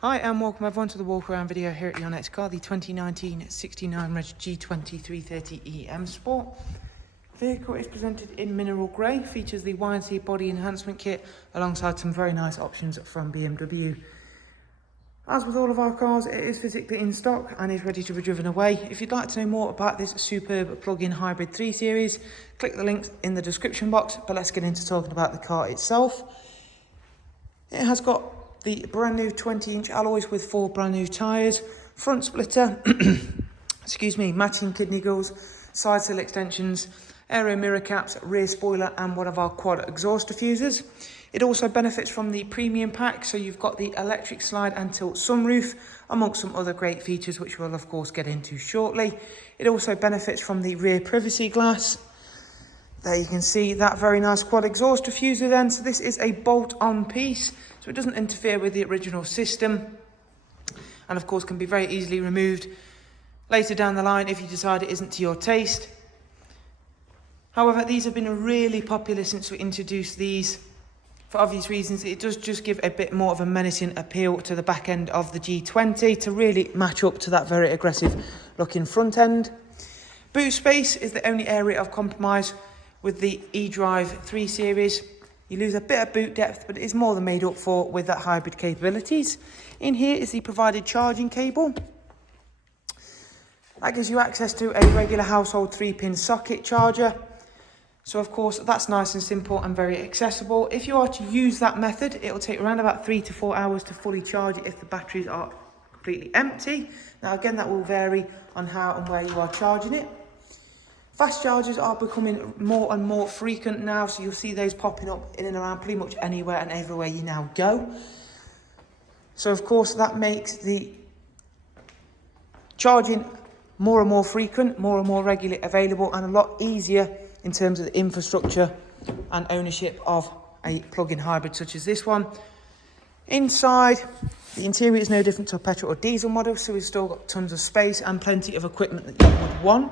Hi and welcome everyone to the walk around video here at your next car, the 2019 69 Reg G20 330 EM Sport. Vehicle is presented in mineral grey, features the Y&C body enhancement kit alongside some very nice options from BMW. As with all of our cars, it is physically in stock and is ready to be driven away. If you'd like to know more about this superb plug-in hybrid 3 Series, click the links in the description box, but let's get into talking about the car itself. It has got the brand new 20-inch alloys with 4 brand new tyres, front splitter, matching kidney grills, side sill extensions, aero mirror caps, rear spoiler and one of our quad exhaust diffusers. It also benefits from the premium pack, so you've got the electric slide and tilt sunroof, amongst some other great features which we'll of course get into shortly. It also benefits from the rear privacy glass. There you can see that very nice quad exhaust diffuser then. So this is a bolt-on piece, so it doesn't interfere with the original system. And of course can be very easily removed later down the line if you decide it isn't to your taste. However, these have been really popular since we introduced these. For obvious reasons, it does just give a bit more of a menacing appeal to the back end of the G20 to really match up to that very aggressive looking front end. Boot space is the only area of compromise with the eDrive 3 Series. You lose a bit of boot depth, but it is more than made up for with that hybrid capabilities. In here is the provided charging cable. That gives you access to a regular household 3-pin socket charger. So of course, that's nice and simple and very accessible. If you are to use that method, it will take around about 3 to 4 hours to fully charge it if the batteries are completely empty. Now again, that will vary on how and where you are charging it. Fast chargers are becoming more and more frequent now, so you'll see those popping up in and around pretty much anywhere and everywhere you now go. So of course that makes the charging more and more frequent, more and more regularly available, and a lot easier in terms of the infrastructure and ownership of a plug-in hybrid such as this one. Inside, the interior is no different to a petrol or diesel model, so we've still got tons of space and plenty of equipment that you would want.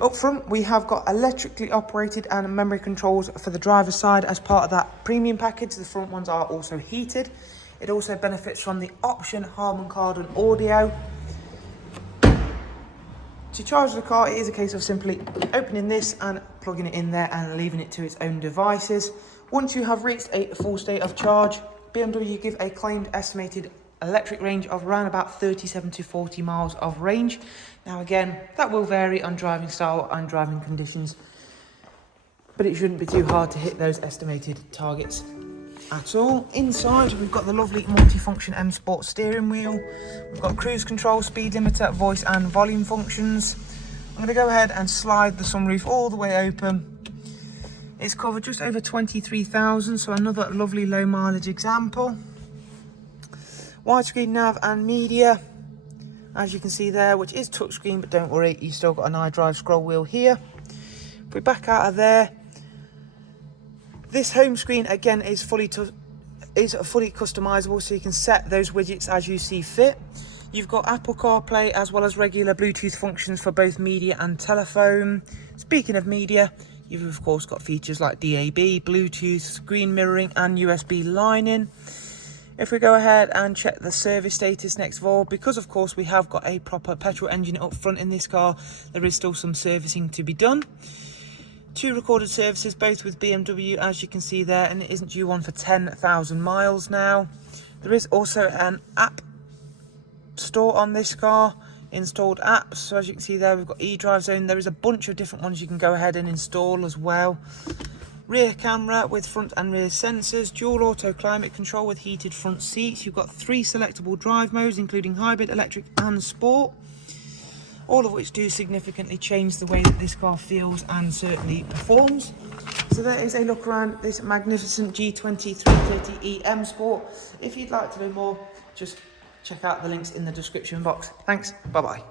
Up front, we have got electrically operated and memory controls for the driver's side as part of that premium package. The front ones are also heated. It also benefits from the option Harman Kardon audio. To charge the car, it is a case of simply opening this and plugging it in there and leaving it to its own devices. Once you have reached a full state of charge, BMW give a claimed estimated electric range of around about 37 to 40 miles of range. Now again, that will vary on driving style and driving conditions, but it shouldn't be too hard to hit those estimated targets at all. Inside, we've got the lovely multifunction M Sport steering wheel. We've got cruise control, speed limiter, voice and volume functions. I'm going to go ahead and slide the sunroof all the way open. It's covered just over 23,000, so another lovely low mileage example. Widescreen nav and media, as you can see there, which is touchscreen, but don't worry, you've still got an iDrive scroll wheel here. If we back out of there, this home screen again is fully customizable, so you can set those widgets as you see fit. You've got Apple CarPlay as well as regular Bluetooth functions for both media and telephone. Speaking of media, you've of course got features like DAB, Bluetooth, screen mirroring and USB line-in. If we go ahead and check the service status next of all, because of course we have got a proper petrol engine up front in this car, there is still some servicing to be done. 2 recorded services, both with BMW, as you can see there, and it isn't due one for 10,000 miles now. There is also an app store on this car, installed apps, so as you can see there, we've got eDrive Zone. There is a bunch of different ones you can go ahead and install as well. Rear camera with front and rear sensors, dual auto climate control with heated front seats. You've got 3 selectable drive modes, including hybrid, electric and sport, all of which do significantly change the way that this car feels and certainly performs. So there is a look around this magnificent G20 330 EM Sport. If you'd like to know more, just check out the links in the description box. Thanks, bye bye.